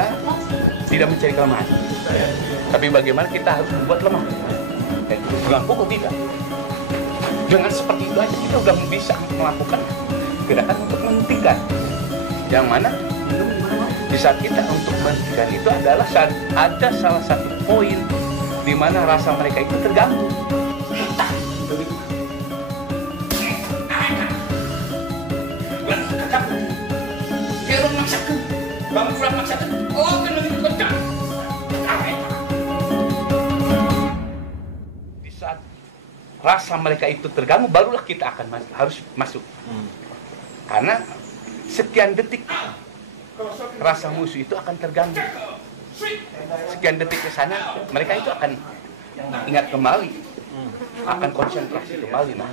kita tidak mencari kelemahan, tapi bagaimana kita harus membuat lemah. Dengan pukul tidak. Dengan seperti itu aja kita udah bisa melakukan gerakan untuk menghentikan. Yang mana di saat kita untuk menghentikan itu adalah saat ada salah satu poin di mana rasa mereka itu terganggu. Di saat rasa mereka itu terganggu, barulah kita akan harus masuk. Karena sekian detik rasa musuh itu akan terganggu. Sekian detik ke sana, mereka itu akan ingat kembali, akan konsentrasi kembali. Nah,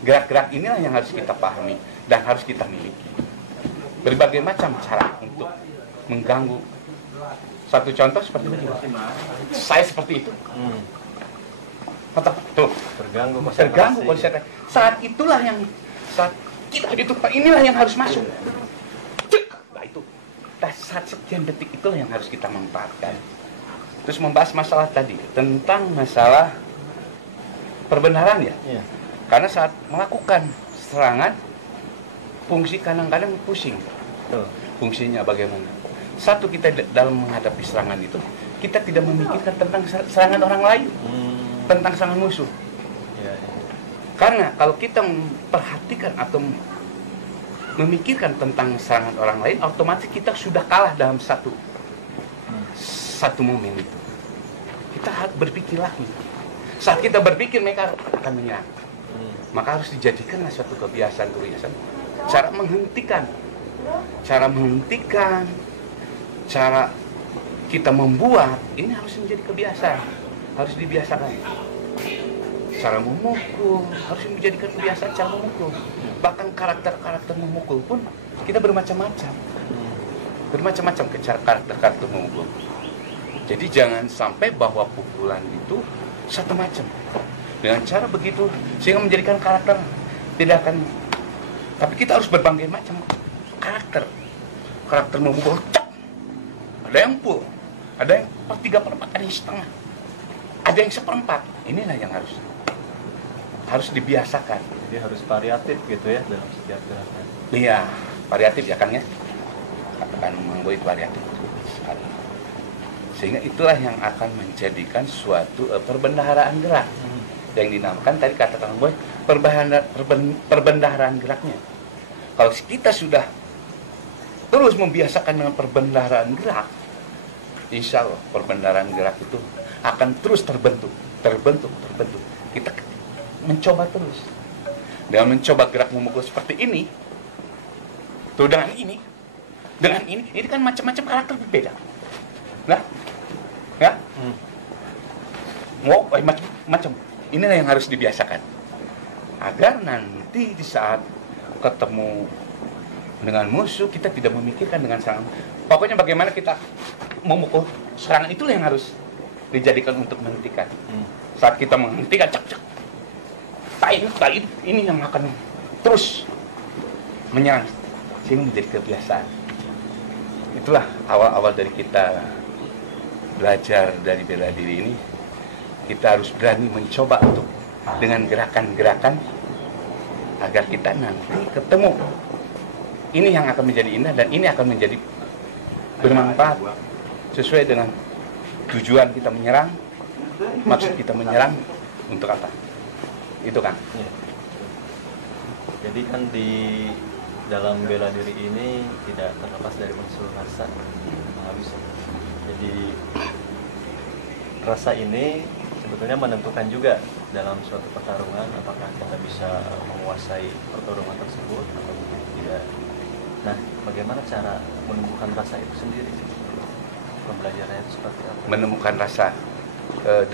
gerak-gerak inilah yang harus kita pahami dan harus kita miliki. Berbagai macam cara untuk mengganggu. Satu contoh seperti ini. Saya seperti itu. Tuh, terganggu konsentrasi. Saat itulah yang saat kita itu, inilah yang harus masuk. Nah itu, saat sekian detik itulah yang harus kita manfaatkan. Terus membahas masalah tadi tentang masalah perbenaran ya. Karena saat melakukan serangan, fungsi kadang-kadang pusing. Fungsinya bagaimana? Satu, kita dalam menghadapi serangan itu, kita tidak memikirkan tentang serangan orang lain, tentang serangan musuh. Karena kalau kita memperhatikan atau memikirkan tentang serangan orang lain, otomatis kita sudah kalah dalam satu momen itu. Kita harus berpikir lagi. Saat kita berpikir, mereka akan menyerang. Maka harus dijadikanlah suatu kebiasaan, cara menghentikan, cara kita membuat, ini harus menjadi kebiasaan, harus dibiasakan. Cara memukul, harus menjadikan kebiasaan cara memukul. Bahkan karakter-karakter memukul pun, kita bermacam-macam. Bermacam-macam karakter memukul. Jadi jangan sampai bahwa pukulan itu satu macam. Dengan cara begitu, sehingga menjadikan karakter tidak akan. Tapi kita harus berbagai macam karakter. Karakter memukul, ada yang full, ada yang per 3/4, ada yang setengah, ada yang 1/4. Inilah yang harus dibiasakan. Jadi harus variatif gitu ya dalam setiap gerakan. Iya, variatif ya Kang ya. Katakan membuat variatif sekali. Sehingga itulah yang akan menjadikan suatu perbendaharaan gerak. Yang dinamakan tadi kata Kang Boy, perbendaharaan geraknya. Kalau kita sudah terus membiasakan dengan perbendaharaan gerak, insya Allah perbendaharaan gerak itu akan terus terbentuk. Kita mencoba terus. Dengan mencoba gerak memukul seperti ini, tuh dengan ini kan macam-macam karakter berbeda. Nah, ya, macam-macam. Inilah yang harus dibiasakan agar nanti di saat ketemu dengan musuh kita tidak memikirkan dengan serangan. Pokoknya bagaimana kita memukul serangan, itulah yang harus dijadikan untuk menghentikan. Saat kita menghentikan, cak. Ini yang akan terus menyerang sehingga menjadi kebiasaan. Itulah awal-awal dari kita belajar dari bela diri ini. Kita harus berani mencoba untuk dengan gerakan-gerakan agar kita nanti ketemu. Ini yang akan menjadi indah dan ini akan menjadi bermanfaat sesuai dengan tujuan kita menyerang, maksud kita menyerang untuk apa? Itu kan. Jadi kan di dalam bela diri ini tidak terlepas dari unsur rasa. Jadi rasa ini sebetulnya menentukan juga dalam suatu pertarungan apakah kita bisa menguasai pertarungan tersebut atau tidak. Nah, bagaimana cara menemukan rasa itu sendiri? Pembelajarannya itu seperti apa? Menemukan rasa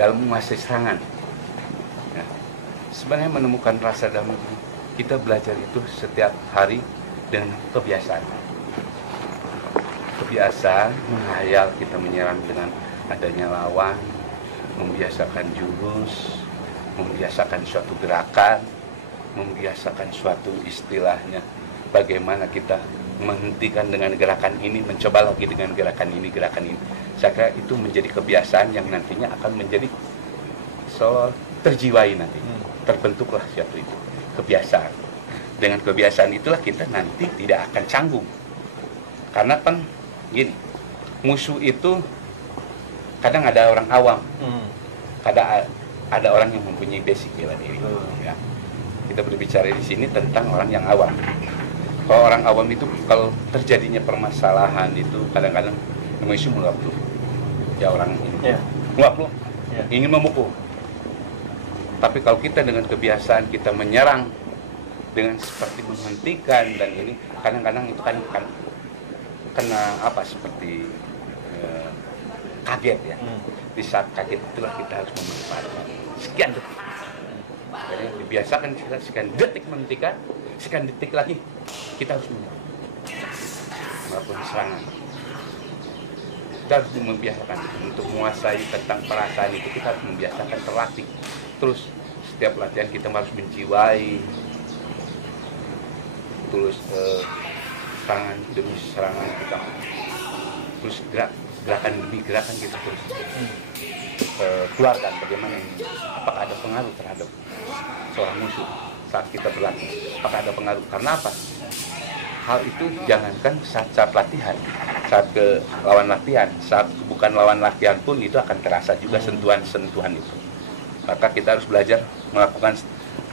dalam menguasai serangan. Ya. Sebenarnya menemukan rasa dalam kita belajar itu setiap hari dengan kebiasaan. Kebiasaan menghayal kita menyerang dengan adanya lawan, membiasakan jurus, membiasakan suatu gerakan, membiasakan suatu istilahnya, bagaimana kita menghentikan dengan gerakan ini, mencoba lagi dengan gerakan ini. Saya kira itu menjadi kebiasaan yang nantinya akan menjadi terjiwai nanti. Terbentuklah suatu itu kebiasaan. Dengan kebiasaan itulah kita nanti tidak akan canggung. Karena kan gini, musuh itu kadang ada orang awam, kadang ada orang yang mempunyai basic bela diri. Ya. Kita berbicara di sini tentang orang yang awam. Kalau orang awam itu kalau terjadinya permasalahan itu kadang-kadang musuh meluap dulu. Ya orang ini meluap dulu, ingin memukul. Tapi kalau kita dengan kebiasaan kita menyerang dengan seperti menghentikan dan ini kadang-kadang itu kan kena apa seperti kaget ya. Di saat kaget itulah kita harus memanfaatkan sekian detik. Jadi dibiasakan kita sekian detik menghentikan, sekian detik lagi kita harus melakukan serangan. Kita harus membiasakan untuk menguasai tentang perasaan itu, kita harus membiasakan terlatih. Terus setiap latihan kita harus menjiwai, terus serangan demi serangan kita, terus gerakan demi gerakan kita terus keluarkan bagaimana ini, apakah ada pengaruh terhadap seorang musuh saat kita berlatih, apakah ada pengaruh, karena apa? Hal itu jangankan saat latihan, saat ke lawan latihan, saat bukan lawan latihan pun itu akan terasa juga sentuhan-sentuhan itu. Maka kita harus belajar melakukan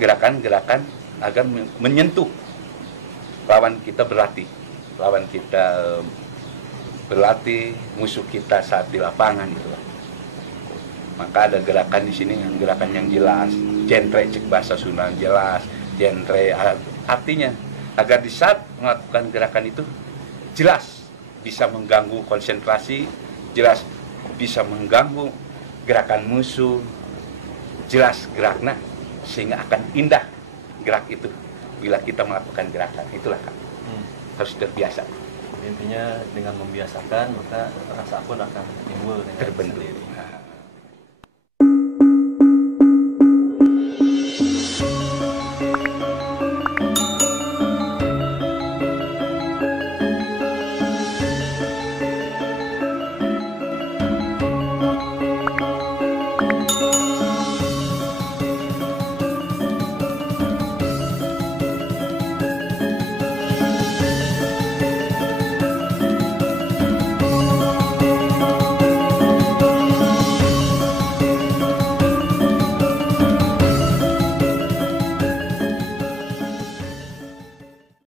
gerakan-gerakan agar menyentuh lawan kita berlatih, musuh kita saat di lapangan itu. Maka ada gerakan di sini, gerakan yang jelas, jentre cek bahasa Sunda jelas, jentre artinya agar di saat melakukan gerakan itu jelas bisa mengganggu konsentrasi, jelas bisa mengganggu gerakan musuh, jelas geraknya sehingga akan indah gerak itu bila kita melakukan gerakan. Itulah kan harus terbiasa. Intinya dengan membiasakan maka rasa pun akan timbul dengan terbentuk. sendiri.